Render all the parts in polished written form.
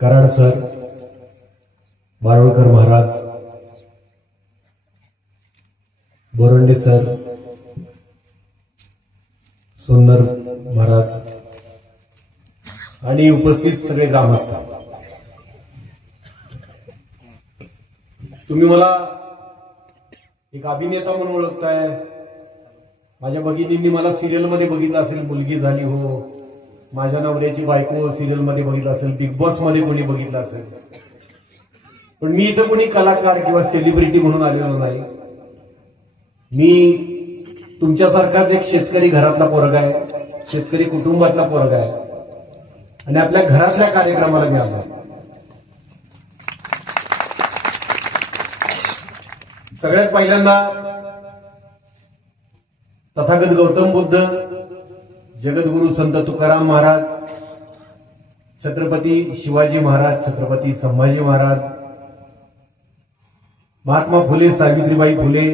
Karad sir, बारोळकर Maharaj, बोरंडे sir, Sonnar Maharaj आणि उपस्थित सगळे ग्रामस्थ, तुम्ही मला एक अभिनेता म्हणून ओळखताय. माझ्या भगिनींनी मला सिरियल मध्ये बघितलं असेल, मुलगी झाली हो, माझ्या नवऱ्याची बायको सिरियल मध्ये बघितलं असेल, बिग बॉस मध्ये कोणी बघितलं असेल. पण मी इथं कोणी कलाकार किंवा सेलिब्रिटी म्हणून आलेलो नाही. मी तुमच्यासारखाच एक शेतकरी घरातला पोरगा आहे, शेतकरी कुटुंबातला पोरगा आहे आणि आपल्या घरातल्या कार्यक्रमाला मी आलो. सगळ्यात पहिल्यांदा तथागत गौतम बुद्ध, जगद्गुरु संत तुकाराम महाराज, छत्रपती शिवाजी महाराज, छत्रपती संभाजी महाराज, महात्मा फुले, सावित्रीबाई फुले,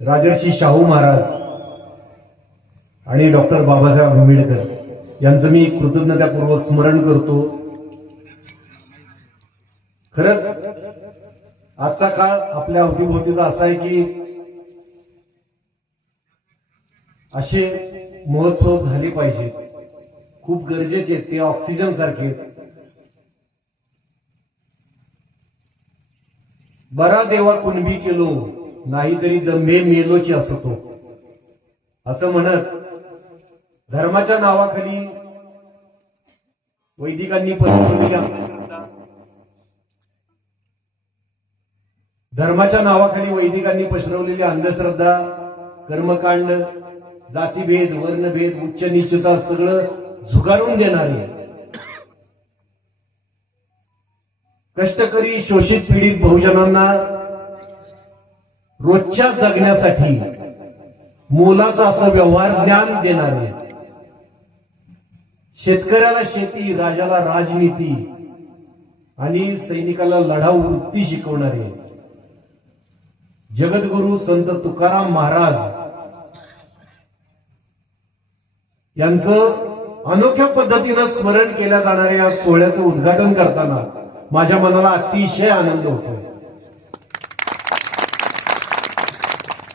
राजर्षी शाहू महाराज आणि डॉक्टर बाबासाहेब आंबेडकर यांचं मी कृतज्ञतापूर्वक स्मरण करतो. खरंच आजचा काळ आपल्या अवतीभोवतीचा असा आहे की असे महोत्सव झाले पाहिजे, खूप गरजेचे. ते ऑक्सिजन सारखे. बरा देवा कुणबी केलो, नाहीतरी दंभे मेलोची असतो, असं म्हणत धर्माच्या नावाखाली वैदिकांनी पसरवलेली अंधश्रद्धा, धर्माच्या नावाखाली वैदिकांनी पसरवलेली अंधश्रद्धा, कर्मकांड, जातीभेद, वर्णभेद, उच्च नीचता सगळं झुगारून देणारे, कष्टकरी शोषित पीडित बहुजनांना रोजच्या जगण्यासाठी मोलाचं असं व्यवहार ज्ञान देणारे, शेतकऱ्याला शेती, राजाला राजनीती आणि सैनिकाला लढाऊ वृत्ती शिकवणारे जगद्गुरु संत तुकाराम महाराज यांचं अनोख्या पद्धतीनं स्मरण केल्या जाणाऱ्या या सोहळ्याचं उद्घाटन करताना माझ्या मनाला अतिशय आनंद होतो.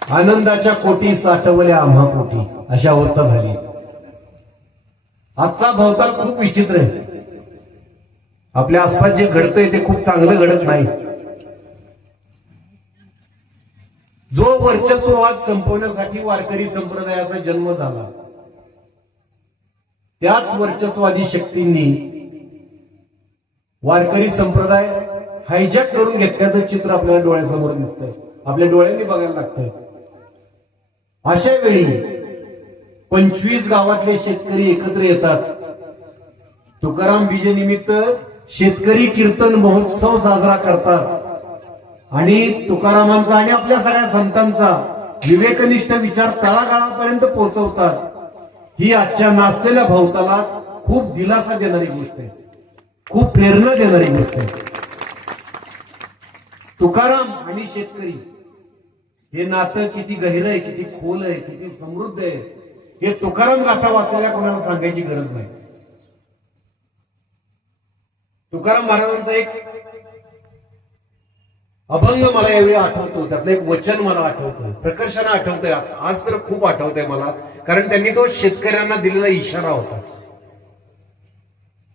आनंदाच्या कोटी साठवल्या आम्हा पोटी, अशी अवस्था झाली. आजचा भवताल खूप विचित्र आहे. आपल्या आसपास जे घडतंय ते खूप चांगलं घडत नाही. जो वर्चस्ववाद संपवण्यासाठी वारकरी संप्रदायाचा जन्म झाला, त्याच वर्चस्ववादी शक्तींनी वारकरी संप्रदाय हायजॅक करून घेतल्याचं चित्र आपल्याला डोळ्यासमोर दिसतंय, आपल्या डोळ्यांनी बघायला लागतंय. अशा वेळी 25 गावातले शेतकरी एकत्र येतात. तुकाराम बीजेनिमित्त शेतकरी कीर्तन महोत्सव साजरा करतात आणि तुकारामांचा आणि आपल्या सगळ्या संतांचा विवेकनिष्ठ विचार तळागाळापर्यंत पोहोचवतात. ही आजच्या नाचलेल्या भवताला खूप दिलासा देणारी गोष्ट आहे, खूप प्रेरणा देणारी गोष्ट आहे. तुकाराम आणि शेतकरी हे नातं किती गहिरं आहे, किती खोल आहे, किती समृद्ध आहे, हे तुकाराम गाथा वाचलेल्या कोणाला सांगायची गरज नाही. तुकाराम महाराजांचा एक अभंग मला यावेळी आठवतो, त्यातलं एक वचन मला आठवतं, प्रकर्षानं आठवतंय. आज तर खूप आठवतंय मला, कारण त्यांनी तो शेतकऱ्यांना दिलेला इशारा होता.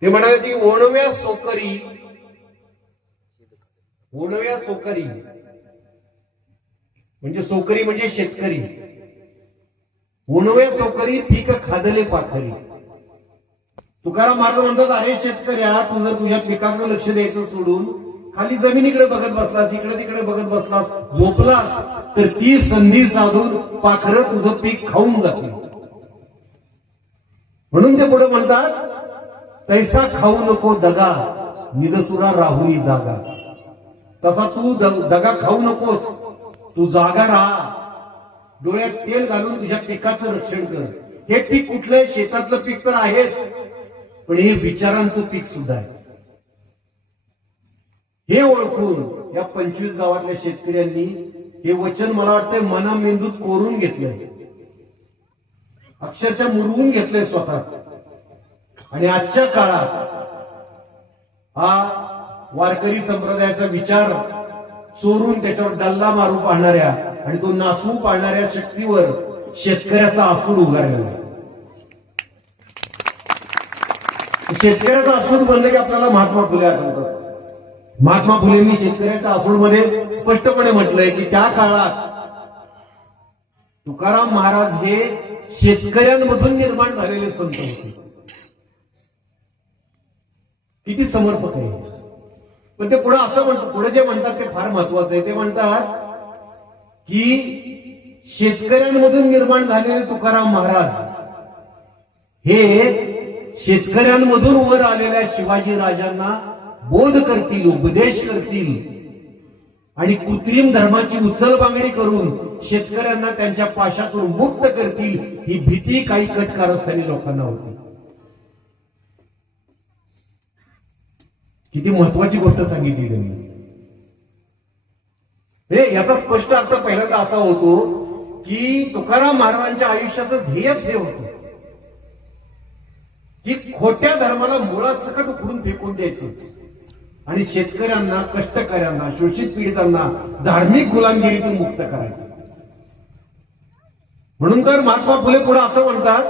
ते म्हणाले की ओणव्या सोकरी, ओणव्या सोकरी म्हणजे सोकरी म्हणजे शेतकरी, ओणव्या सोकरी पीक खादले पाखरी. तुकाराम महाराज म्हणतात, अरे शेतकऱ्या, तू जर तुझ्या पिकाकडे लक्ष द्यायचं सोडून खाली जमिनीकडे बघत बसलास, इकडे तिकडे बघत बसलास, झोपलास, तर ती संधी साधून पाखरं तुझं पीक खाऊन जातील. म्हणून ते पुढे म्हणतात, तैसा खाऊ नको दगा, निदसुरा राहुनी जागा. तसा तू दगा खाऊ नकोस, तू जागा राहा, डोळ्यात तेल घालून तुझ्या पिकाचं रक्षण कर. हे पीक कुठलंय? शेतातलं पीक तर आहेच, पण हे विचारांचं पीक सुद्धा आहे. हे ओळखून या 25 गावातल्या शेतकऱ्यांनी हे वचन मला वाटतंय मना मेंदूत कोरून घेतलंय, अक्षरशः मुरवून घेतलंय स्वतः. आणि आजच्या काळात हा वारकरी संप्रदायाचा विचार चोरून त्याच्यावर डल्ला मारू पाहणाऱ्या आणि तो नासवू पाहणाऱ्या शक्तीवर शेतकऱ्याचा आसूड उगारलेला आहे. शेतकऱ्याचा आसूड म्हणलं की आपल्याला महात्मा फुले आठवतात. महात्मा फुलेंनी शेतकऱ्याच्या आसूडमध्ये स्पष्टपणे म्हटलंय की त्या काळात तुकाराम महाराज हे शेतकऱ्यांमधून निर्माण झालेले संत होते. किती समर्पक आहे. पण ते पुढे असं म्हणतात, पुढे जे म्हणतात ते फार महत्वाचं आहे. ते म्हणतात की शेतकऱ्यांमधून निर्माण झालेले तुकाराम महाराज हे शेतकऱ्यांमधून वर आलेल्या शिवाजी राजांना बोध करतील, उपदेश करतील आणि कृत्रिम धर्माची उचलबांगडी करून शेतकऱ्यांना त्यांच्या पाशातून मुक्त करतील, ही भीती काही कट कारस्थानी लोकांना होती. किती महत्वाची गोष्ट सांगितली त्यांनी. याचा स्पष्ट अर्थ पहिल्यांदा असा होतो की तुकाराम महाराजांच्या आयुष्याचं ध्येयच हे होतं की खोट्या धर्माला मुळासकट उखडून फेकून द्यायचं आणि शेतकऱ्यांना, कष्टकऱ्यांना, शोषित पीडितांना धार्मिक गुलामगिरीतून मुक्त करायचं. म्हणून तर महात्मा फुले पुढे असं म्हणतात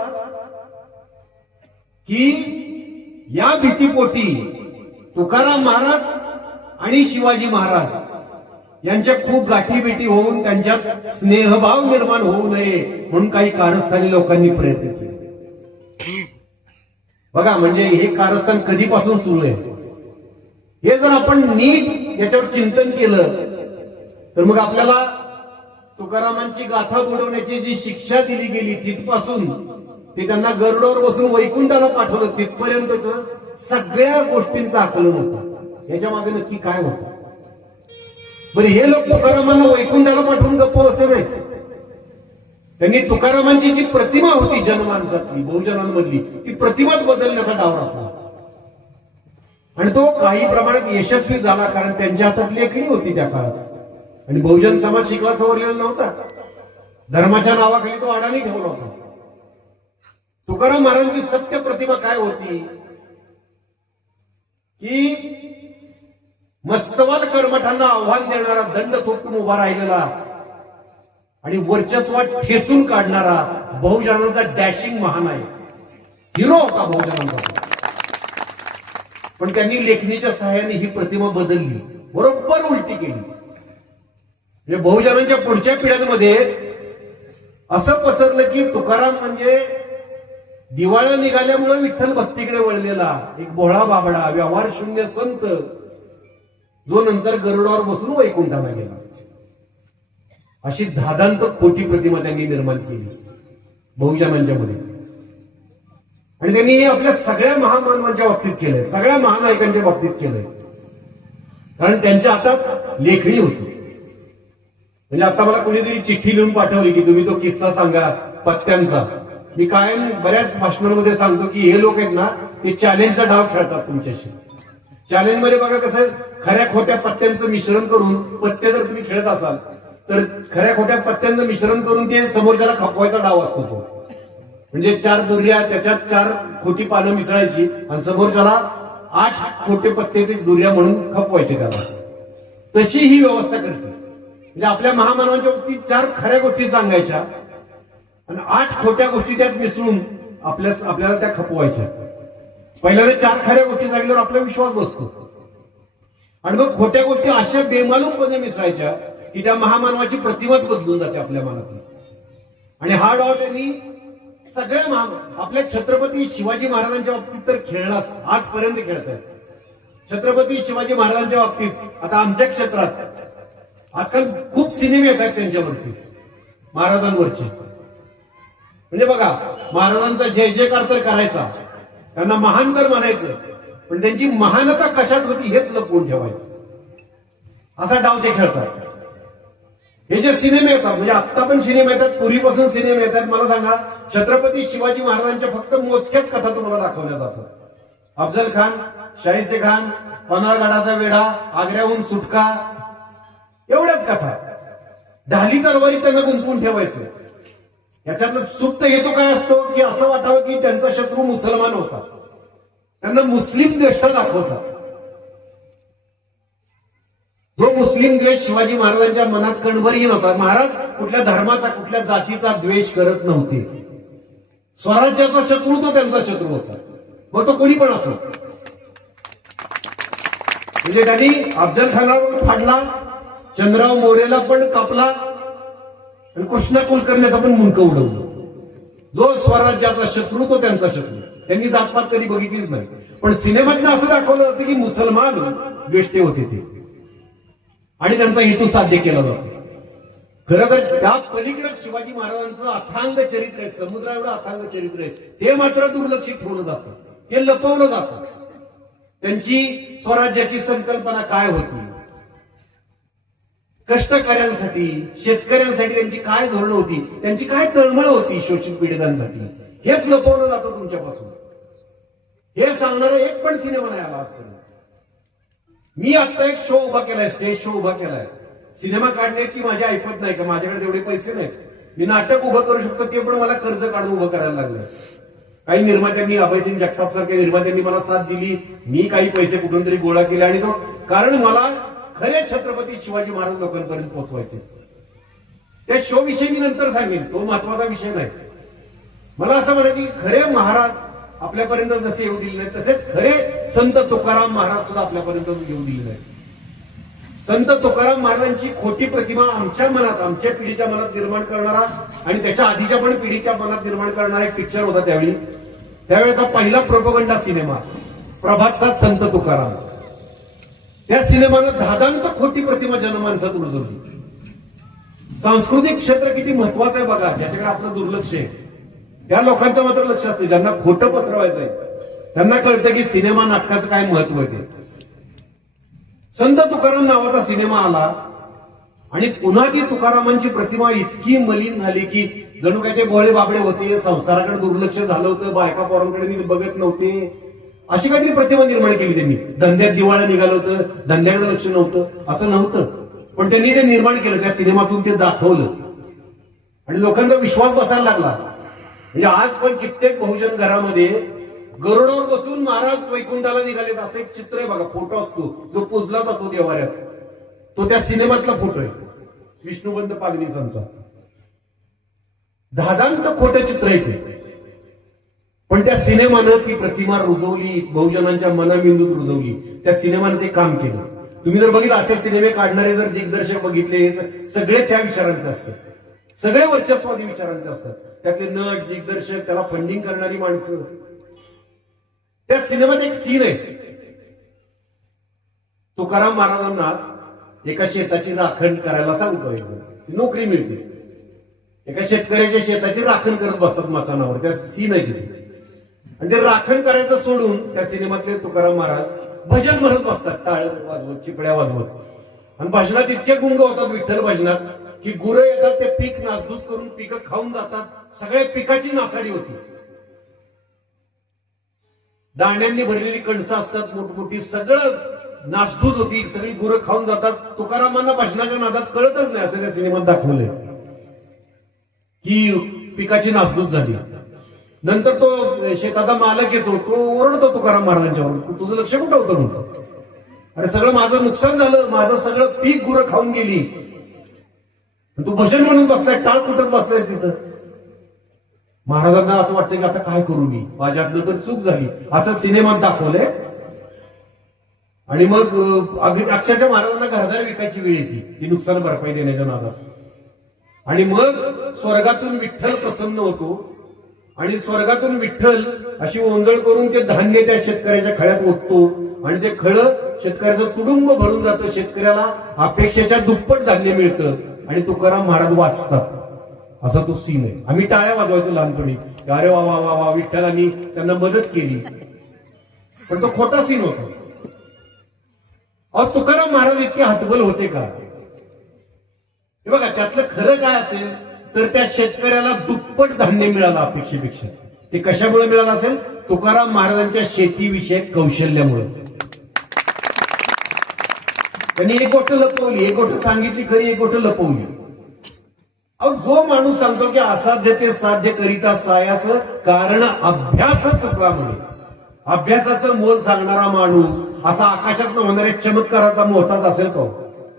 की या भीतीपोटी तुकाराम महाराज आणि शिवाजी महाराज यांच्या खूप गाठीभेटी होऊन त्यांच्यात स्नेहभाव निर्माण होऊ नये म्हणून काही कारस्थानी लोकांनी प्रयत्न केले. बघा, म्हणजे हे कारस्थान कधीपासून सुरू आहे हे जर आपण नीट याच्यावर चिंतन केलं तर मग आपल्याला तुकारामांची गाथा बुडवण्याची जी शिक्षा दिली गेली तिथपासून ते त्यांना गरुडावर बसून वैकुंठाला पाठवलं तिथपर्यंत सगळ्या गोष्टींचं आकलन होतं. याच्या मागे नक्की काय होतं? बरं, हे लोक तुकारामांना वैकुंठाला पाठवून गप्प बसले नाहीत. त्यांनी तुकारामांची जी प्रतिमा होती जनमानसातली, बहुजनांमधली, ती प्रतिमाच बदलण्याचा डाव रचला आणि तो काही प्रमाणात यशस्वी झाला. कारण त्यांच्या हातात लेखणी होती त्या काळात आणि बहुजन समाज शिकला सवरलेला नव्हता. धर्माच्या नावाखाली तो अडाणी ठेवला होता. तुकाराम महाराजांची सत्य प्रतिमा काय होती की मस्तवाल कर्मठांना आव्हान देणारा, दंड थोपटून उभा राहिलेला आणि वर्चस्वात ठेचून काढणारा बहुजनांचा डॅशिंग महानायक, हिरो होता बहुजनांचा. पण त्यांनी लेखणीच्या सहाय्याने ही प्रतिमा बदलली, बरोबर उलटी केली. म्हणजे बहुजनांच्या पुढच्या पिढ्यांमध्ये असं पसरलं की तुकाराम म्हणजे दिवाळ्या निघाल्यामुळे विठ्ठल भक्तीकडे वळलेला एक भोळा बाबडा, व्यवहार शून्य संत, जो नंतर गरुडावर बसून वैकुंठाला गेला. अशी धादांत खोटी प्रतिमा त्यांनी निर्माण केली बहुजनांच्या मध्ये. आणि त्यांनी हे आपल्या सगळ्या महामानवांच्या बाबतीत केलंय, सगळ्या महानायकांच्या बाबतीत केलंय. कारण त्यांच्या हातात लेखणी होती. म्हणजे आता मला कोणीतरी चिठ्ठी लिहून पाठवली की तुम्ही तो किस्सा सांगा पत्त्यांचा. मी कायम बऱ्याच भाषणांमध्ये सांगतो की हे लोक आहेत ना, ते चॅलेंजचा डाव खेळतात तुमच्याशी. चॅलेंज मध्ये बघा कसं खऱ्या खोट्या पत्त्यांचं मिश्रण करून, पत्ते जर तुम्ही खेळत असाल तर खऱ्या खोट्या पत्त्यांचं मिश्रण करून ते समोरच्याला खपवायचा डाव असतो तो. म्हणजे 4 दुर्या, त्याच्यात 4 खोटी पानं मिसळायची आणि समोरच्याला 8 खोटे पत्ते ते दुर्या म्हणून खपवायचे त्याला. तशी ही व्यवस्था करते. म्हणजे आपल्या महामानवांच्या बाबतीत 4 खऱ्या गोष्टी सांगायच्या आणि 8 खोट्या गोष्टी त्यात मिसळून आपल्याला त्या खपवायच्या. पहिल्याने 4 खऱ्या गोष्टी सांगितल्यावर आपला विश्वास बसतो आणि मग खोट्या गोष्टी अशा बेमालूमपणे मिसळायच्या की त्या महामानवाची प्रतिमाच बदलून जाते आपल्या मनातली. आणि हा डाव त्यांनी सगळ्या आपल्या छत्रपती शिवाजी महाराजांच्या बाबतीत तर खेळलाच, आजपर्यंत खेळतात. छत्रपती शिवाजी महाराजांच्या बाबतीत आता आमच्या क्षेत्रात आजकाल खूप सिनेमे येत आहेत त्यांच्यावरचे, महाराजांवरचे. म्हणजे बघा, महाराजांचा जय जयकार तर करायचा, त्यांना महान तर म्हणायचं, पण त्यांची महानता कशात होती हेच लपवून ठेवायचं. असा डाव ते खेळतात. हे जे सिनेमे येतात, म्हणजे आता पण सिनेमे येतात, पूर्वीपासून सिनेमे येतात. मला सांगा, छत्रपती शिवाजी महाराजांच्या फक्त मोजक्याच कथा तुम्हाला दाखवल्या जातात. अफजल खान, शाहिस्ते खान, पन्हाळगडाचा वेढा, आग्र्याहून सुटका, एवढ्याच कथा. ढाली तलवारी त्यांना गुंतवून ठेवायचं. याच्यातलं सुप्त हेतू काय असतो की असं वाटावं की त्यांचा शत्रू मुसलमान होता, त्यांना मुस्लिम द्वेष्टा दाखवतात. जो मुस्लिम द्वेष शिवाजी महाराजांच्या मनात कणभरही नव्हता. महाराज कुठल्या धर्माचा कुठल्या जातीचा द्वेष करत नव्हते. स्वराज्याचा शत्रू तो त्यांचा शत्रू होता, मग तो कोणी पण असो. म्हणजे त्यांनी अफजल खानावर फाडला, चंद्रराव मोरेला पण कापला आणि कृष्णा कुलकर्णीचा पण मुंडकं उडवलं. जो स्वराज्याचा शत्रू तो त्यांचा शत्रू. त्यांनी जातपात कधी बघितलीच नाही. पण सिनेमातनं असं दाखवलं जातं की मुसलमान द्वेष्टे होते ते आणि त्यांचा हेतू साध्य केला जातो. खरं तर त्या पलीकडे शिवाजी महाराजांचं अथांग चरित्र आहे, समुद्रा एवढं अथांग चरित्र आहे, ते मात्र दुर्लक्षित ठेवलं जातं, ते लपवलं जातं. त्यांची स्वराज्याची संकल्पना काय होती, कष्टकऱ्यांसाठी शेतकऱ्यांसाठी त्यांची काय धोरणं होती, त्यांची काय तळमळ होती शोषित पीडितांसाठी, हेच लपवलं जातं तुमच्यापासून. हे सांगणारा एक पण सिनेमा नाही आला आजपर्यंत. मी आता एक शो उभा केलाय, स्टेज शो उभा केलाय. सिनेमा काढण्याची माझी ऐपत नाही का, माझ्याकडे तेवढे पैसे नाहीत. मी नाटक उभं करू शकतो, ते पण मला कर्ज काढून उभं करायला लागलं. काही निर्मात्यांनी, अभयसिंग जगताप सारख्या निर्मात्यांनी मला साथ दिली, मी काही पैसे कुठून तरी गोळा केले आणि तो कारण मला खरे छत्रपती शिवाजी महाराज लोकांपर्यंत पोहोचवायचे. त्या शो विषयी मी नंतर सांगेन, तो महत्वाचा विषय नाही. मला असं म्हणायचं की खरे महाराज आपल्यापर्यंत जसे येऊ दिले नाही, तसेच खरे संत तुकाराम महाराज सुद्धा आपल्यापर्यंत येऊ दिले नाही. संत तुकाराम महाराजांची खोटी प्रतिमा आमच्या मनात, आमच्या पिढीच्या मनात निर्माण करणारा आणि त्याच्या आधीच्या पण पिढीच्या मनात निर्माण करणारा एक पिक्चर होता त्यावेळी. त्यावेळेचा पहिला प्रोपगंडा सिनेमा प्रभातचा संत तुकाराम. त्या सिनेमानं धादांत खोटी प्रतिमा जनमानसात रुजवली. सांस्कृतिक क्षेत्र किती महत्वाचं आहे बघा, ज्याच्याकडे आपलं दुर्लक्ष आहे. त्या लोकांचं मात्र लक्ष असते, ज्यांना खोटं पसरवायचंय, त्यांना कळतं की सिनेमा नाटकाचं काय महत्व आहे ते. संत तुकाराम नावाचा सिनेमा आला आणि पुन्हा ती तुकारामांची प्रतिमा इतकी मलिन झाली की जणू काय ते भोळे बाबडे होते, संसाराकडे दुर्लक्ष झालं होतं, बायका पोरांकडे बघत नव्हते, अशी काहीतरी प्रतिमा निर्माण केली त्यांनी. धंद्यात दिवाळं निघालं होतं, धंद्याकडे लक्ष नव्हतं, असं नव्हतं. पण त्यांनी ते निर्माण केलं, त्या सिनेमातून ते दाखवलं आणि लोकांचा विश्वास बसायला लागला. म्हणजे आज पण कित्येक बहुजन घरामध्ये गरुडावर बसून महाराज वैकुंठाला निघालेत असं एक चित्र आहे बघा, फोटो असतो जो पुजला जातो देवाऱ्यात, तो त्या सिनेमातला फोटो आहे विष्णुबंध पागनीसांचा. धादांत खोटं चित्र आहे ते, पण त्या सिनेमानं ती प्रतिमा रुजवली, बहुजनांच्या मनाबिंदूत रुजवली. त्या सिनेमानं ते काम केलं. तुम्ही जर बघितलं, असे सिनेमे काढणारे जर दिग्दर्शक बघितले, सगळे त्या विचारांचे असतात, सगळे वर्चस्वादी विचारांचे असतात. त्यातले नट, दिग्दर्शक, त्याला फंडिंग करणारी माणसं. त्या सिनेमात एक सीन आहे, तुकाराम महाराजांना एका शेताची राखण करायला सांगतो, एक जण नोकरी मिळते, एका शेतकऱ्याच्या शेताची राखण करत बसतात मचानावर. त्या सीन आहे तिथे. आणि ते राखण करायचं सोडून त्या सिनेमातले तुकाराम महाराज भजन म्हणत बसतात, टाळ वाजवत, चिपड्या वाजवत. आणि भजनात इतके गुंग होतात विठ्ठल भजनात की गुरं येतात, ते पीक नासधूस करून पिकं खाऊन जातात. सगळ्या पिकाची नासाडी होती. दाण्यांनी भरलेली कणसं असतात मोठमोठी, सगळं नासधूस होती, सगळी गुरं खाऊन जातात. तुकारामांना भजनाच्या नादात कळतच नाही, असं त्या सिनेमात दाखवलंय की पिकाची नासधूस झाली. नंतर तो शेताचा मालक येतो, तो ओरडतो तुकाराम महाराजांच्यावर, तुझं लक्ष कुठं होतं म्हणतो. अरे सगळं माझं नुकसान झालं, माझं सगळं पीक गुरं खाऊन गेली, तू भजन म्हणून बसलाय, टाळ कुठत बसलायस तिथं. महाराजांना असं वाटतं की आता काय करू मी, माझ्यातनं तर चूक झाली, असं सिनेमात दाखवलंय. आणि मग अक्षरशः महाराजांना घरदार विकायची वेळ येते, ती नुकसान भरपाई देण्याच्या नादात. आणि मग स्वर्गातून विठ्ठल प्रसन्न होतो आणि स्वर्गातून विठ्ठल अशी ओंजळ करून ते धान्य त्या शेतकऱ्याच्या खळ्यात ओततो आणि ते खळं शेतकऱ्याचं तुडुंब भरून जातं. शेतकऱ्याला अपेक्षेच्या दुप्पट धान्य मिळतं आणि तुकाराम महाराज वाचतात. असा तो सीन आहे. आम्ही टाळ्या वाजवायचो लहानपणी, अरे वा वा वा वा, विठ्ठलांनी त्यांना मदत केली. पण तो खोटा सीन होता. अहो तुकाराम महाराज इतके हतबल होते का? हे बघा, त्यातलं खरं काय असेल तर त्या शेतकऱ्याला दुप्पट धान्य मिळालं अपेक्षेपेक्षा. ते कशामुळे मिळालं असेल? तुकाराम महाराजांच्या शेतीविषयक कौशल्यामुळे. त्यांनी एक गोष्ट लपवली, एक गोष्ट सांगितली खरी, एक गोष्ट लपवली. अहो जो माणूस सांगतो की असाध्य ते साध्य करिता सायास कारण अभ्यास तुकामुळे, अभ्यासाचं मोल सांगणारा माणूस असा आकाशात होणाऱ्या चमत्काराचा मोहताज असेल का?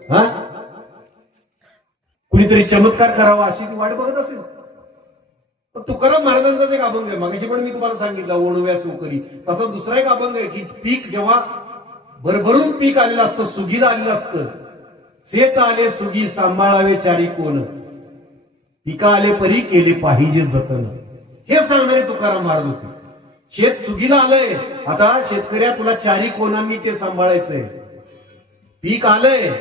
हा, कुणीतरी चमत्कार करावा अशी ती वाट बघत असेल. पण तुकाराम महाराजांचाच एक अभंग आहे, मागाशी पण मी तुम्हाला सांगितलं, ओणव्या सोकरी. तसा दुसरा एक अभंग आहे की पीक जेव्हा भरभरून पीक आलेलं असतं, सुगीला आलेलं असतं, शेत आले सुगी सांभाळावे चारी कोण, पिका आले परी केले पाहिजे जतन, हे सांगणारे तुकाराम महाराज होते. शेत सुगीला आलंय, आता शेतकऱ्या तुला चारी कोणांनी ते सांभाळायचंय. पीक आलंय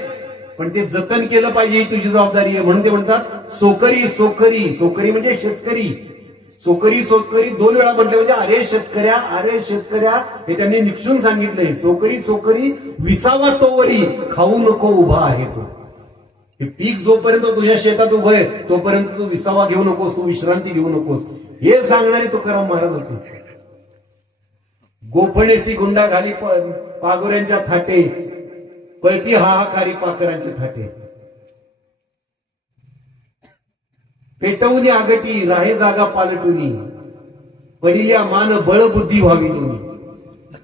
पण ते जतन केलं पाहिजे, ही तुझी जबाबदारी आहे. म्हणून ते म्हणतात सोकरी सोकरी. सोकरी म्हणजे शेतकरी. सोकरी सोकरी दोन वेळा म्हटलं म्हणजे अरे शेतकऱ्या, अरे शेतकऱ्या, हे त्यांनी निक्षून सांगितलंय. सोकरी सोकरी विसावा तोवरी, खाऊ नको उभा आहे तो. हे पीक जोपर्यंत तुझ्या शेतात उभं आहे तोपर्यंत तू विसावा घेऊ नकोस, तू विश्रांती घेऊ नकोस, हे सांगणारे तुकाराम महाराज होते. गोफणेसी गुंडा घाली पागोऱ्यांच्या थाटे, पळती हाहाकारी पाकरांचे थाटे. पेटवून आगटी राहे जागा पालटुनी, पडिल्या मान बळ बुद्धी व्हावी दोन्ही.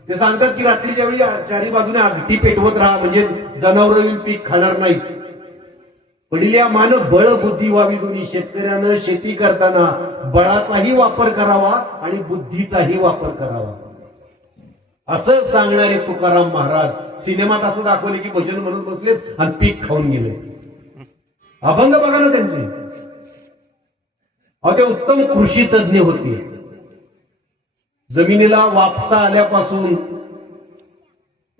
ते सांगतात की रात्रीच्या वेळी चारी बाजूने आगटी पेटवत राहा, म्हणजे जनावर येऊन पीक खाणार नाहीत. पडिल्या मान बळ बुद्धी व्हावी दोन्ही. शेतकऱ्यानं शेती करताना बळाचाही वापर करावा आणि बुद्धीचाही वापर करावा, असं सांगणारे तुकाराम महाराज. सिनेमात असं दाखवले की भजन म्हणून बसलेत आणि पीक खाऊन गेले. अभंग बघा ना त्यांचे. ते उत्तम कृषी तज्ञ होते. जमिनीला वापसा आल्यापासून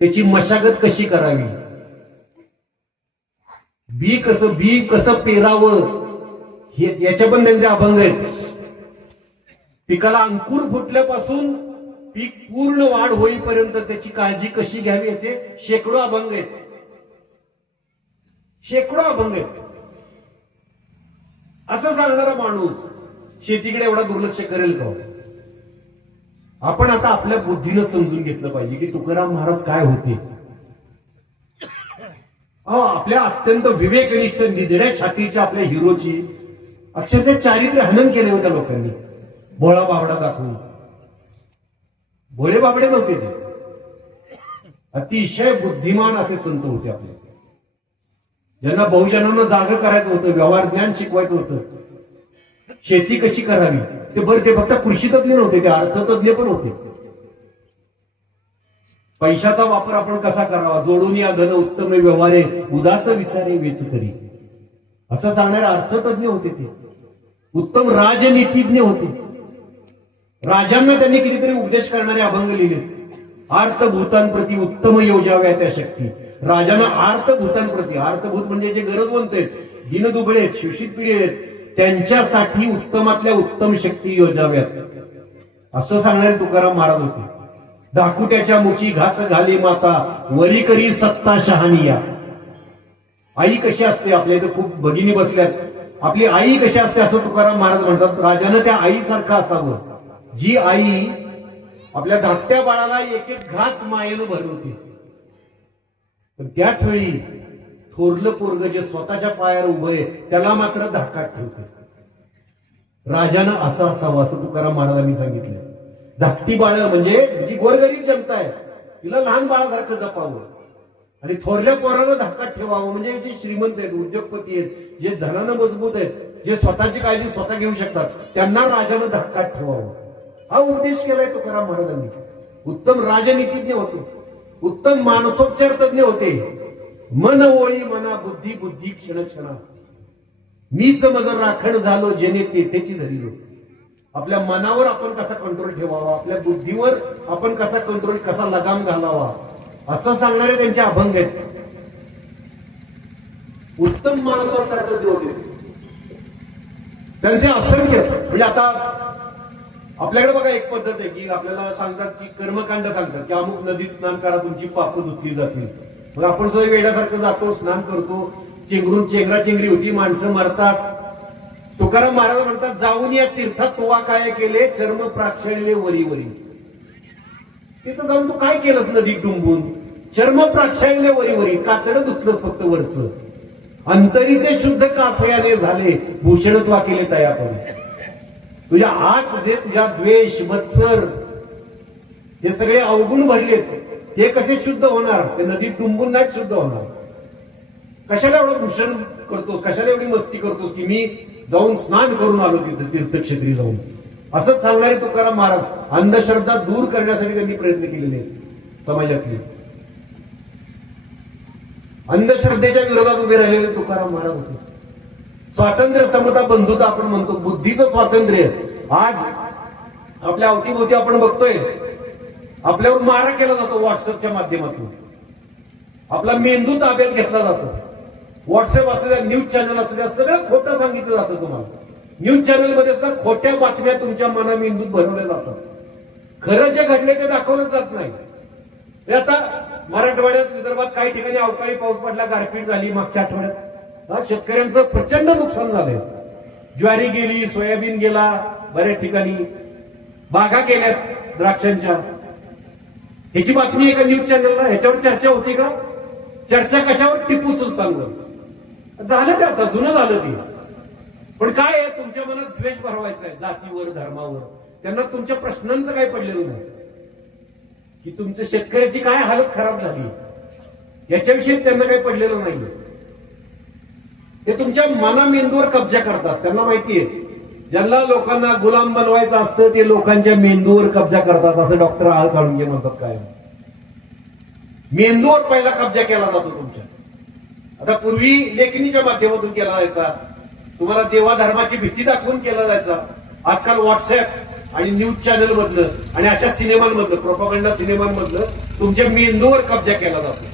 त्याची मशागत कशी करावी, बी कसं पेरावं, हे याच्या पण त्यांचे अभंग आहेत. पिकाला अंकुर फुटल्यापासून पीक पूर्ण वाढ होईपर्यंत त्याची काळजी कशी घ्यावी याचे शेकडो अभंग आहेत. शेकडो अभंग आहेत. असं सांगणारा माणूस शेतीकडे एवढा दुर्लक्ष करेल का? आपण आता आपल्या बुद्धीनं समजून घेतलं पाहिजे की तुकाराम महाराज काय होते. आपल्या अत्यंत विवेकनिष्ठ निधड्या छातीच्या आपल्या हिरोची अक्षरशः चारित्र्य हनन केले होत्या लोकांनी, भोळा बाबडा दाखवून. भोळे बाबडे नव्हते ते, अतिशय बुद्धिमान असे संत होते आपले, ज्यांना बहुजनांना जाग करायचं होतं, व्यवहार ज्ञान शिकवायचं होतं, शेती कशी करावी. ते बरं, ते फक्त कृषी तज्ञ नव्हते, ते अर्थतज्ञ पण होते. पैशाचा वापर आपण कसा करावा, जोडून या धन उत्तम व्यवहारे, उदास विचारे वेच करी, असं सांगणारे अर्थतज्ञ होते. ते उत्तम राजनीतिज्ञ होते. राजांना त्यांनी कितीतरी उपदेश करणारे अभंग लिहिलेत. आर्तभूतांप्रती उत्तम योजाव्या त्या शक्ती. राजांना आर्तभूतांप्रती, आर्तभूत म्हणजे जे गरजवंत आहेत, दीनदुबळे आहेत, शोषित पिढी आहेत, त्यांच्यासाठी उत्तमातल्या उत्तम शक्ती योजाव्यात, असं सांगणारे तुकाराम महाराज होते. दाकुट्याच्या मुखी घास घाली माता, वरी करी सत्ता शहानिया. आई कशी असते, आपल्या इथे खूप भगिनी बसल्यात, आपली आई कशी असते असं तुकाराम महाराज म्हणतात. राजानं त्या आईसारखं असावं, जी आई आपल्या धाकट्या बाळाला एक एक घास मायेनं भरवते. पण त्याच वेळी थोरलं पोरग जे स्वतःच्या पायावर उभं आहे त्याला मात्र धाकात ठेवते. राजानं असं असावं असं तुकाराम महाराजांनी सांगितलं. धाकटी बाळ म्हणजे जी गोरगरीब जनता आहे तिला लहान बाळासारखं जपावं, आणि थोरल्या पोरानं धाकात ठेवावं म्हणजे जे श्रीमंत आहेत, उद्योगपती आहेत, जे धनानं मजबूत आहेत, जे स्वतःची काळजी स्वतः घेऊ शकतात, त्यांना राजानं धाकात ठेवावं. हा उपदेश केलाय तुकाराम महाराजांनी. उत्तम राजनीतिज्ञ होते, उत्तम मानसोपचार तज्ञ होते. मन ओळी मना बुद्धी बुद्धी क्षण क्षणा, मीच मज राखण झालो जेने तेथेची धरिलो. आपल्या मनावर आपण कसा कंट्रोल ठेवावा, आपल्या बुद्धीवर आपण कसा कंट्रोल, कसा लगाम घालावा, असं सांगणारे त्यांचे अभंग आहेत. उत्तम मानसोपचार तज्ञ होते त्यांचे असंख्य. म्हणजे आता आपल्याकडे बघा एक पद्धत आहे की आपल्याला सांगतात की कर्मकांड सांगतात की अमुक नदीत स्नान करा तुमची पापं धुतली जातील. मग आपण सगळं वेड्यासारखं जातो, स्नान करतो, चेंगरून चेंगराचेंगरी होती, माणसं मरतात. तुकाराम महाराज म्हणतात जाऊन या तीर्थात तुवा काय केले, चर्म प्राक्षळले वरी वरी. तिथं जाऊन तू काय केलंस नदीत डुंबून, चर्म प्राक्षळले वरी वरी, कातडं धुतलंस फक्त वरचं, अंतरीचे शुद्ध कासयाने झाले, भूषणत्वा केले तयापरी. तुझ्या आत जे तुझ्या द्वेष मत्सर हे सगळे अवगुण भरलेत, ते कसे शुद्ध होणार, ते नदीत डुंबून नाही शुद्ध होणार. कशाला एवढं भूषण करतोस, कशाला एवढी मस्ती करतोस की मी जाऊन स्नान करून आलो तिथे तीर्थक्षेत्री जाऊन, असंच सांगणारे तुकाराम महाराज. अंधश्रद्धा दूर करण्यासाठी त्यांनी प्रयत्न केलेले आहेत समाजातले. अंधश्रद्धेच्या विरोधात उभे राहिलेले तुकाराम महाराज होते. स्वातंत्र्य, समता, बंधुता आपण म्हणतो, बुद्धीचं स्वातंत्र्य. आज आपल्या अवतीभोवती आपण बघतोय आपल्यावर मारा केला जातो व्हॉट्सअपच्या माध्यमातून. आपला मेंदू ताब्यात घेतला जातो. व्हॉट्सअप असू द्या, न्यूज चॅनल असू द्या, सगळं खोटं सांगितलं जातं तुम्हाला. न्यूज चॅनलमध्ये सुद्धा खोट्या बातम्या तुमच्या मना मेंदूत भरवल्या जातात. खरं जे घडले ते दाखवलं जात नाही. हे आता मराठवाड्यात, विदर्भात काही ठिकाणी अवकाळी पाऊस पडला, गारपीट झाली मागच्या आठवड्यात. शेतकऱ्यांचं प्रचंड नुकसान झालंय. ज्वारी गेली, सोयाबीन गेला, बऱ्याच ठिकाणी बागा गेल्यात द्राक्षांच्या. ह्याची बातमी एका न्यूज चॅनलला, ह्याच्यावर चर्चा होती का? चर्चा कशावर? टिपू सुलतानवर. झालं ते, आता जुनं झालं ते. पण काय आहे, तुमच्या मनात द्वेष भरवायचा आहे जातीवर, धर्मावर. त्यांना तुमच्या प्रश्नांचं काय पडलेलं नाही की तुमच्या शेतकऱ्याची काय हालत खराब झाली, याच्याविषयी त्यांना काही पडलेलं नाही. ते तुमच्या मना मेंदूवर कब्जा करतात. त्यांना माहितीये ज्यांना लोकांना गुलाम बनवायचं असतं ते लोकांच्या मेंदूवर कब्जा करतात, असं डॉक्टर आळ साळुंगे म्हणतात. काय मेंदूवर पहिला कब्जा केला जातो तुमच्या. आता पूर्वी लेखणीच्या माध्यमातून केला जायचा, तुम्हाला देवाधर्माची भीती दाखवून केला जायचा. आजकाल व्हॉट्सअप आणि न्यूज चॅनल मधलं आणि अशा सिनेमांमधलं, प्रोपागंडा सिनेमांमधलं तुमच्या मेंदूवर कब्जा केला जातो.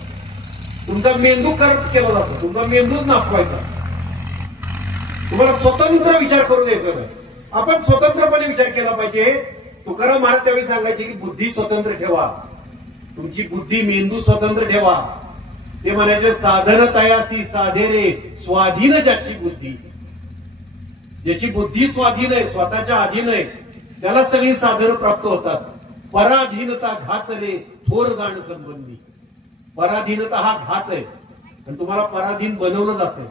तुमचा मेंदू करप्ट केला जातो, तुमचा मेंदूच नाचवायचा. तुम्हाला स्वतंत्र विचार करू द्यायचा नाही. आपण स्वतंत्रपणे विचार केला पाहिजे. तुकाराम महाराज त्यावेळी सांगायचे की बुद्धी स्वतंत्र ठेवा, तुमची बुद्धी, मेंदू स्वतंत्र ठेवा. ते म्हणायचे साधन तयासी साधे रे स्वाधीन ज्याची बुद्धी. ज्याची बुद्धी स्वाधीन आहे, स्वतःच्या अधीन आहे, त्याला सगळी साधनं प्राप्त होतात. पराधीनता घात रे थोर जाण संबंधी. पराधीनता हा घात आहे आणि तुम्हाला पराधीन बनवलं जातंय.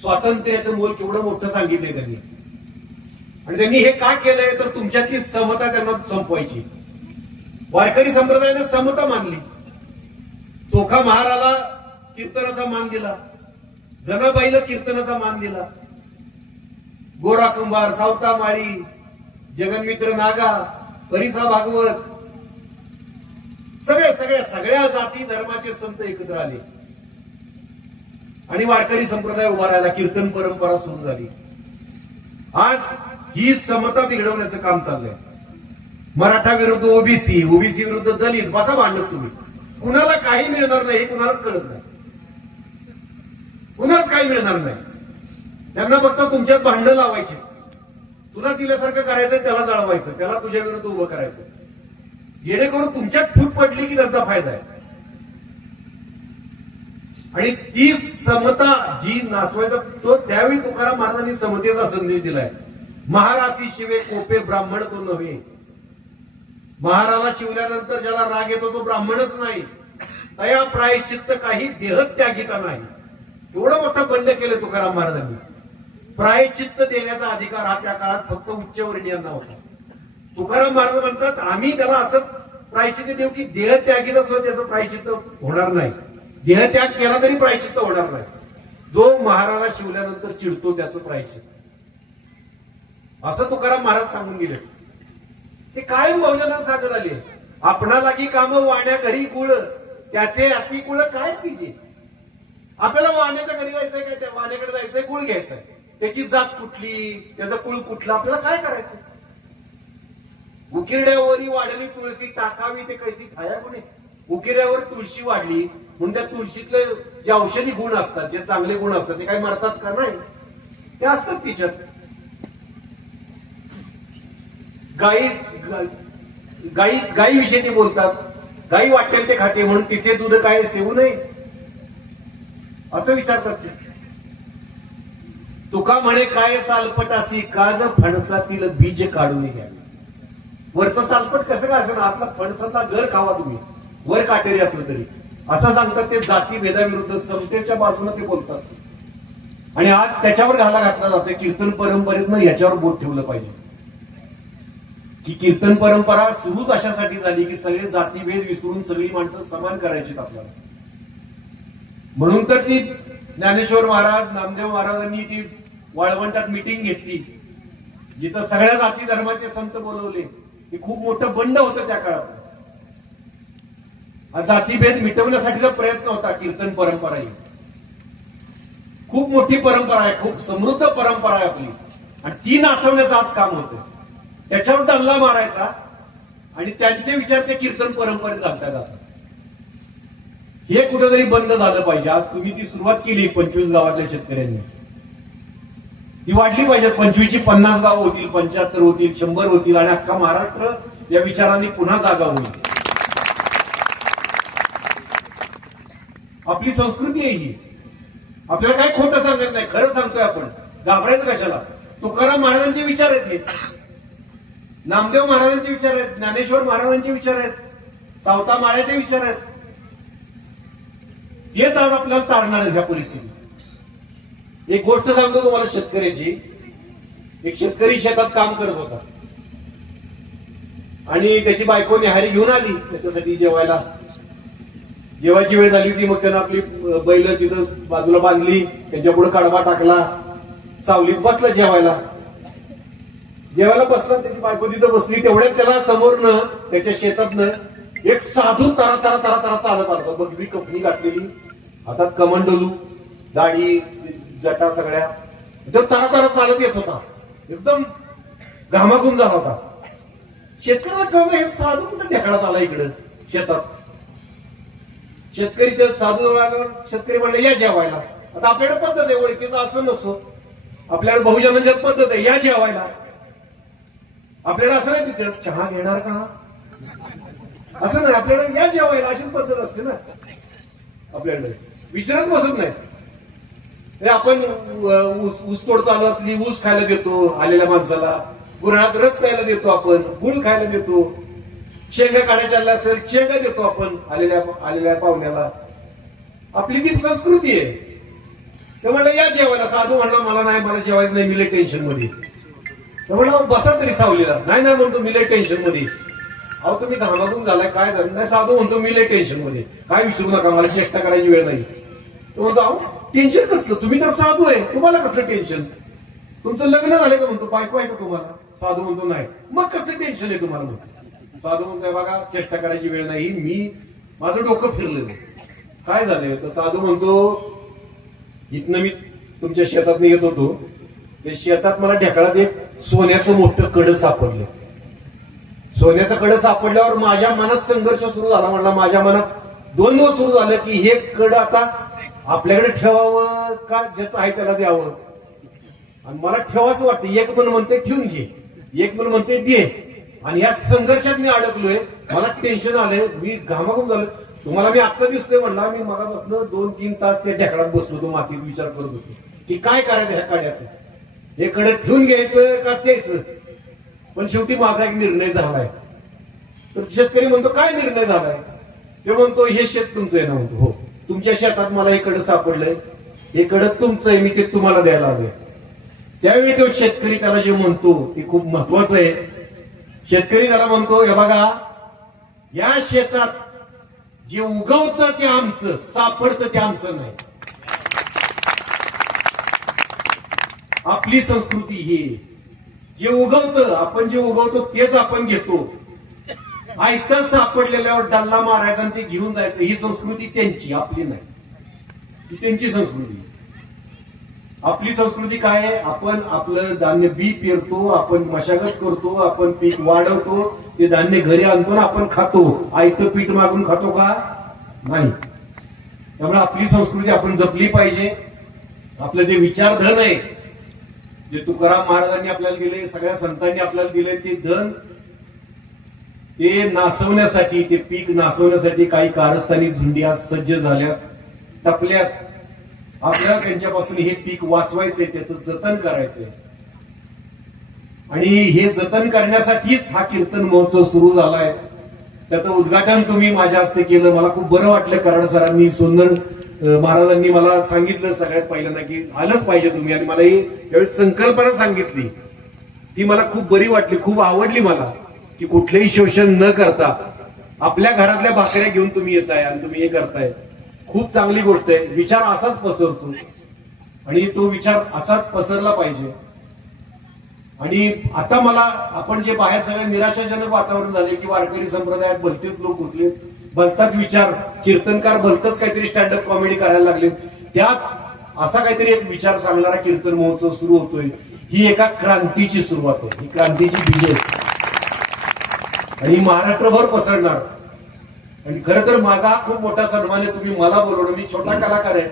स्वातंत्र्याचं मोल केवढं मोठं सांगितलंय त्यांनी. आणि त्यांनी हे का केलंय तर तुमच्यातली समता त्यांना संपवायची. वारकरी संप्रदायाने समता मानली. चोखा महाराला कीर्तनाचा मान दिला, जनाबाईला कीर्तनाचा मान दिला, गोरा कुंभार, सावता माळी, जगन्मित्र नागा, परिसा भागवत, सगळ्या जाती धर्माचे संत एकत्र आले आणि वारकरी संप्रदाय उभा राहिला. कीर्तन परंपरा सुरू झाली. आज ही समता बिघडवण्याचं काम चाललंय. मराठा विरुद्ध ओबीसी, ओबीसी विरुद्ध दलित, बसा भांडत तुम्ही. कुणाला काही मिळणार नाही हे कुणालाच कळत नाही. कुणालाच काही मिळणार नाही. त्यांना फक्त तुमच्यात भांडण लावायचे. तुला दिल्यासारखं करायचं, त्याला जळवायचं, त्याला तुझ्या विरुद्ध उभं करायचं, जेणेकरून तुमच्यात फूट पडली की त्यांचा फायदा आहे. आणि ती समता जी नासवायचा, तो त्यावेळी तुकाराम महाराजांनी समतेचा संदेश दिलाय. महारासी शिवे कोपे ब्राह्मण तो नव्हे. महाराला शिवल्यानंतर ज्याला राग येतो तो ब्राह्मणच नाही. तया प्रायश्चित्त काही देहत्यागिता नाही. एवढं मोठं बंड केलं तुकाराम महाराजांनी. प्रायश्चित्त देण्याचा अधिकार हा त्या काळात फक्त उच्चवर्णीयांना होता. तुकाराम महाराज म्हणतात आम्ही त्याला असं प्रायश्चित्त देऊ की देहत्यागीला सुद्धा त्याचं प्रायश्चित्त होणार नाही. देहत्याग केला तरी प्रायश्चित्त होणार नाही. जो महाराला शिवल्यानंतर चिडतो त्याचं प्रायश्चित्त, असं तुकाराम महाराज सांगून गेले. ते कायम बहुजनांना सांगत आले. आपणा लागी काम वाण्या घरी कुळ, त्याचे अति कुळ काय पिजे. आपल्याला वाण्याच्या घरी जायचंय काय, त्या वाण्याकडे जायचंय, कुळ घ्यायचंय. त्याची जात कुठली, त्याचा कुळ कुठला, आपल्याला काय करायचं. उकिरड्यावरी वाढली तुळशी टाकावी ते कैसी खाया गुणे. उकिऱ्यावर तुळशी वाढली म्हणून त्या तुळशीतले जे औषधी गुण असतात, जे चांगले गुण असतात ते काही मरतात का? नाही, ते असतात तिच्यात. गाई विषयी ते बोलतात. गाई वाटेल ते खाते म्हणून तिचे दूध काय सेवू नये असं विचारतात ते. तुका म्हणे काय सालपटासी काज फणसातील बीज काढून घ्या. वरचं सालपट कसं काय असं, आतला फणसाचा घर खावा तुम्ही, वर काटेरी असलं तरी, असं सांगतात ते. जाती भेदाविरुद्ध समतेच्या बाजूने ते बोलतात. आणि आज त्याच्यावर घाला घातला जातोय. कीर्तन परंपरेतनं याच्यावर बोट ठेवलं पाहिजे की कीर्तन परंपरा सुरूच अशासाठी झाली की सगळे जातीभेद विसरून सगळी माणसं समान करायची आपल्याला. म्हणून तर ती ज्ञानेश्वर महाराज, नामदेव महाराजांनी ती वाळवंटात मीटिंग घेतली, जिथं सगळ्या जाती धर्माचे संत बोलवले. हे खूप मोठं बंड होतं त्या काळात. हा जातीभेद मिटवण्यासाठीचा प्रयत्न होता. कीर्तन परंपरा ही खूप मोठी परंपरा आहे, खूप समृद्ध परंपरा आहे आपली, आणि ती नासवण्याचं आज काम होतं. त्याच्यावर डल्ला मारायचा आणि त्यांचे विचार ते कीर्तन परंपरेत घालता जातात. हे कुठेतरी बंद झालं पाहिजे. आज तुम्ही ती सुरुवात केली 25 गावातल्या शेतकऱ्यांनी, ती वाढली पाहिजे. 25ची 50 गावं होतील, 75 होतील, 100 होतील, आणि अख्खा महाराष्ट्र या विचारांनी पुन्हा जागा होईल. आपली संस्कृती आहे ही. आपल्याला काही खोटं सांगायचं नाही, खरं सांगतोय आपण. घाबरायचं कशाला? तुकाराम महाराजांचे विचार आहेत हे, नामदेव महाराजांचे विचार आहेत, ज्ञानेश्वर महाराजांचे विचार आहेत, सावता माळ्याचे विचार आहेत. हेच आज आपल्याला तारणार आहे ह्या परिस्थितीत. एक गोष्ट सांगतो तुम्हाला शेतकऱ्याची. एक शेतकरी शेतात काम करत होता आणि त्याची बायको न्याहारी घेऊन आली त्याच्यासाठी जेवायला. जेवायची वेळ झाली होती, मग त्यानं आपली बैल तिथं बाजूला बांधली, त्यांच्या पुढे कडबा टाकला, सावलीत बसला जेवायला. जेवायला बसला, त्याची बायको तिथं बसली. तेवढ्यात त्याला समोरनं त्याच्या शेतातनं एक साधू तरा तरा तरा तरा चालत आला. बघवी कपनी घातलेली, हातात कमंडलू, दाढी, जटा सगळ्या. तो तरा तरा चालत येत होता, एकदम घामाघूम झाला होता. शेतकऱ्याला कळलं हे साधू कुठं ढेकळात आला इकडं शेतात. शेतकरी त्या साधू आल्यावर शेतकरी म्हणले या जेवायला. आता आपल्याकडे पद्धत आहे ओळखीचं असं नसो, आपल्याकडे बहुजनांच्यात पद्धत आहे या जेवायला. आपल्याला असं नाही तुझ्या चहा घेणार का, असं नाही. आपल्याकडे या जेवायला अशीच पद्धत असते ना. आपल्याकडे विचारत बसत नाही. आपण ऊसतोड चालू असली ऊस खायला देतो आलेल्या माणसाला, गुऱ्हाळात रस प्यायला देतो, आपण गुळ खायला देतो, शेंगा काढायला चालल्या असेल शेंगा देतो आपण आलेल्या पाहुण्याला. आपली ती संस्कृती आहे. ते म्हणलं या जेवायला. साधू म्हणला मला नाही, मला जेवायचं नाही, मी लय टेन्शन मध्ये. तर म्हणलं बसा तरी सावलीला. नाही नाही म्हणतो मी लय टेन्शन मध्ये. अहो तुम्ही घामाघूम झालाय, काय झालं? नाही साधू म्हणतो मी लय टेन्शन मध्ये. काय विचारू नका, मला चेष्टा करायची वेळ नाही. तो म्हणतो अहो टेन्शन कसलं, तुम्ही तर साधू आहे, तुम्हाला कसलं टेन्शन? तुमचं लग्न झालं का म्हणतो, बायको आहे का तुम्हाला? साधू म्हणतो नाही. मग कसलं टेन्शन आहे तुम्हाला? म्हणतो साधू म्हणतोय बघा चेष्टा करायची वेळ नाही, मी माझं डोकं फिरलं. काय झालं? तर साधू म्हणतो इथनं मी तुमच्या शेतात येत होतो, ते शेतात मला ढेकळात एक सोन्याचं मोठं कडं सापडलं. सोन्याचं कडं सापडल्यावर माझ्या मनात संघर्ष सुरू झाला. म्हणला माझ्या मनात 2 दिवस सुरू झालं की हे कडं आता आपल्याकडे ठेवावं का ज्याचं आहे त्याला द्यावं. आणि मला ठेवायचं वाटतं. एक मन म्हणते ठेवून घे, एक मन म्हणते दे, आणि या संघर्षात मी अडकलोय. मला टेन्शन आलंय, मी घामाघूम झालो. तुम्हाला मी आत्ता दिसतोय म्हणला, मी मगापासून 2-3 तास त्या ढेकळात बसलो होतो, मातीत विचार करत होतो की काय करायचं ह्या कड्याचं, हे कडे ठेवून घ्यायचं का द्यायचं. पण शेवटी माझा एक निर्णय झालाय. तर शेतकरी म्हणतो काय निर्णय झालाय? ते म्हणतो हे शेत तुमचं आहे ना. म्हणतो हो, तुमच्या शेतात मला हे कडं सापडलंय, हे कडं तुमचं आहे, मी ते तुम्हाला द्यायला हवे. त्यावेळी तो शेतकरी त्याला जे म्हणतो ते खूप महत्वाचं आहे. शेतकरी त्याला म्हणतो हे बघा, या शेतात जे उगवतं ते आमचं, सापडतं ते आमचं नाही. आपली संस्कृती ही जे उगवतं, आपण जे उगवतो तेच आपण घेतो. आयतं सापडलेल्यावर डल्ला मारायचा आणि ते घेऊन जायचं, ही संस्कृती त्यांची, आपली नाही. ही त्यांची संस्कृती. आपली संस्कृती काय आहे? आपण आपलं धान्य बी पेरतो, आपण मशागत करतो, आपण पीक वाढवतो, ते धान्य घरी आणतो ना आपण खातो. आयतं पीठ मागून खातो का? नाही. त्यामुळे आपली संस्कृती आपण जपली पाहिजे. आपलं जे विचारधन आहे, जे तुकाराम महाराजांनी आपल्याला दिले, सगळ्या संतांनी आपल्याला दिले, ते धन ते नासवण्यासाठी, ते पीक नासवण्यासाठी काही कारस्थानी झुंड्या सज्ज झाल्या, टपल्यात. आपल्याला त्यांच्यापासून हे पीक वाचवायचंय, त्याचं जतन करायचंय. आणि हे जतन करण्यासाठीच हा कीर्तन महोत्सव सुरू झालाय. त्याचं उद्घाटन तुम्ही माझ्या हस्ते केलं, मला खूप बरं वाटलं. कराड सरांनी, सुंदर महाराजांनी मला सांगितलं सगळ्यात पहिल्यांदा की आलंच पाहिजे तुम्ही, आणि मला ही यावेळी संकल्पना सांगितली, ती मला खूप बरी वाटली, खूप आवडली मला, की कुठलंही शोषण न करता आपल्या घरातल्या भाकऱ्या घेऊन तुम्ही येताय आणि तुम्ही हे करताय. खूप चांगली गोष्ट आहे. विचार असाच पसरतो आणि तो विचार असाच पसरला पाहिजे. आणि आता मला आपण जे बाहेर सगळं निराशाजनक वातावरण झाले की वारकरी संप्रदायात भलतेच लोक घुसले, भलताच विचार, कीर्तनकार भलतच काहीतरी स्टँडअप कॉमेडी करायला लागले, त्यात असा काहीतरी एक विचार सांगणारा कीर्तन महोत्सव सुरू होतोय. ही एका क्रांतीची सुरुवात आहे, ही क्रांतीची बीज आहे आणि महाराष्ट्रभर पसरणार. आणि खरं तर माझा हा खूप मोठा सन्मान आहे, तुम्ही मला बोलवलं. मी छोटा कलाकार आहे,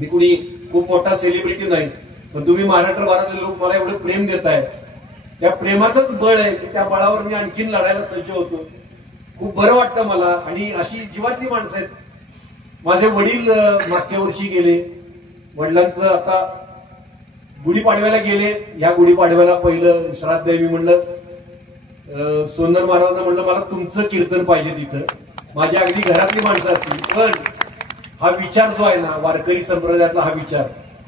मी कुणी खूप मोठा सेलिब्रिटी नाही, पण तुम्ही महाराष्ट्रभरातले लोक मला एवढं प्रेम देताय. त्या प्रेमाचंच बळ आहे की त्या बळावर मी आणखीन लढायला सज्ज होतो. खूप बरं वाटतं मला. आणि अशी जीवातली माणसं आहेत. माझे वडील मागच्या वर्षी गेले, वडिलांचं आता गुढीपाडव्याला गेले. या गुढीपाडव्याला पहिलं श्राद्ध आहे. मी म्हणलं सोनर महाराजांना म्हणलं मला तुमचं कीर्तन पाहिजे तिथं, माझ्या अगदी घरातली माणसं असतील, पण हा विचार जो आहे ना, वारकरी संप्रदायातला हा विचार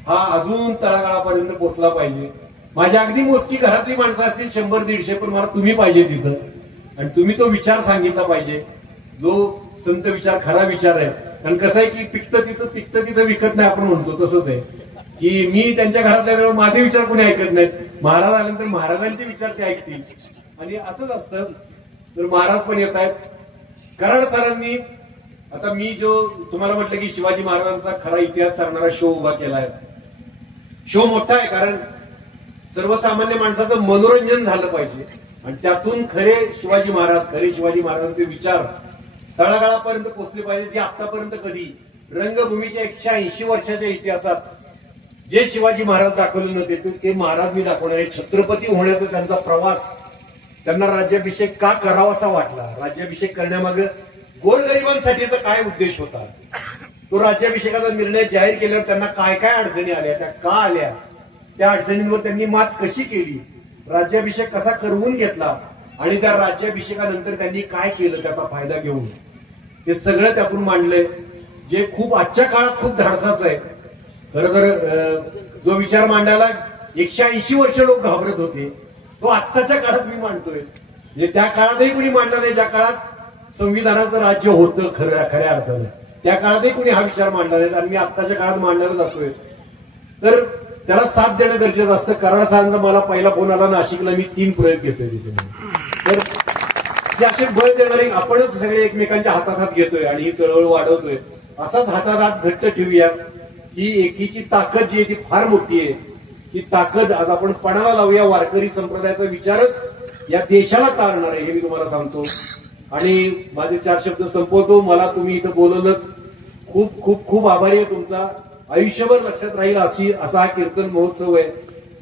हा अजून तळागाळापर्यंत पोहोचला पाहिजे. माझ्या अगदी मोजकी घरातली माणसं असतील 100-150, पण मला तुम्ही पाहिजे तिथं. आणि तुम्ही तो विचार सांगितला पाहिजे, जो संत विचार, खरा विचार आहे. कारण कसं आहे की पिकतं तिथं विकत नाही आपण म्हणतो, तसंच आहे की मी त्यांच्या घरातल्या माझे विचार कोणी ऐकत नाहीत, महाराज आल्यानंतर महाराजांचे विचार ते ऐकतील. आणि असंच असतं. तर महाराज पण येत आहेत. कराड सरांनी आता मी जो तुम्हाला म्हटलं की शिवाजी महाराजांचा खरा इतिहास सांगणारा शो उभा केलाय. शो मोठा आहे कारण सर्वसामान्य माणसाचं मनोरंजन झालं पाहिजे आणि त्यातून खरे शिवाजी महाराजांचे विचार तळागाळापर्यंत पोहोचले पाहिजे, जे आतापर्यंत कधी रंगभूमीच्या 180 वर्षाच्या इतिहासात जे शिवाजी महाराज दाखवले नव्हते ते महाराज मी दाखवणार आहे. छत्रपती होण्याचा त्यांचा प्रवास, त्यांना राज्याभिषेक का करावासा वाटला, राज्याभिषेक करण्यामागे गोरगरिबांसाठीचा काय उद्देश होता, तो राज्याभिषेकाचा निर्णय जाहीर केल्यावर त्यांना काय काय अडचणी आल्या, त्या का आल्या, त्या अडचणींवर त्यांनी मात कशी केली, राज्याभिषेक कसा करवून घेतला आणि त्या राज्याभिषेकानंतर त्यांनी काय केलं त्याचा फायदा घेऊन, हे सगळं त्यातून मांडलंय, जे खूप आजच्या काळात खूप धाडसाचं आहे. खरं तर जो विचार मांडायला 180 वर्ष लोक घाबरत होते, तो आत्ताच्या काळात मी मांडतोय. म्हणजे त्या काळातही कुणी मांडला नाही, ज्या काळात संविधानाचं राज्य होतं खऱ्या अर्थाने, त्या काळातही कुणी हा विचार मांडला नाही आणि मी आत्ताच्या काळात मांडायला जातोय. तर त्याला साथ देणं गरजेचं असतं. कराड सरांचा मला पहिला फोन आला, नाशिकला मी 3 प्रयोग घेतोय त्याच्यामध्ये. तर ते असे बळ देणारे आपणच सगळे एकमेकांच्या हातात हात घेतोय आणि ही चळवळ वाढवतोय. असाच हातात हात घट्ट ठेवूया. ही एकीची ताकद जी आहे ती फार मोठी आहे. ती ताकद आज आपण पणाला लावूया. वारकरी संप्रदायाचा विचारच या देशाला तारणार आहे हे मी तुम्हाला सांगतो. आणि माझे 4 शब्द संपवतो. मला तुम्ही इथं बोलवलं, खूप खूप खूप आभारी आहे तुमचा. आयुष्यभर लक्षात राहील असा हा कीर्तन महोत्सव आहे.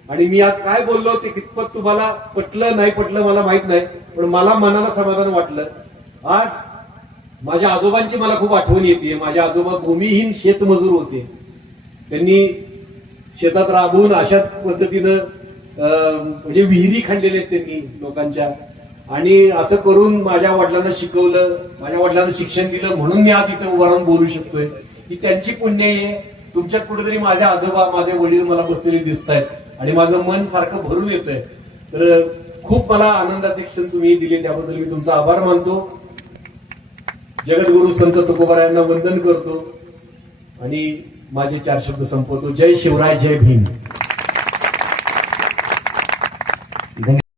आणि मी आज काय बोललो ते कितपत तुम्हाला पटलं नाही पटलं मला माहित नाही, पण मला मनाला समाधान वाटलं. आज माझ्या आजोबांची मला खूप आठवण येते. माझे आजोबा भूमिहीन शेतमजूर होते. त्यांनी शेतात राबून अशाच पद्धतीनं म्हणजे विहिरी खणलेल्या आहेत त्यांनी लोकांच्या, आणि असं करून माझ्या वडिलांना शिकवलं, माझ्या वडिलांना शिक्षण दिलं, म्हणून मी आज इथे उभा राहून बोलू शकतोय. ही त्यांची पुण्य आहे. तुमच्यात कुठेतरी माझे आजोबा, माझे वडील मला बसलेले दिसत आहेत आणि माझं मन सारखं भरून येतंय. तर खूप मला आनंदाचे क्षण तुम्ही दिले, त्याबद्दल मी तुमचा आभार मानतो. जगद्गुरु संत तुकोबारायांना वंदन करतो आणि माझे 4 शब्द संपवतो. जय शिवराय, जय भीम.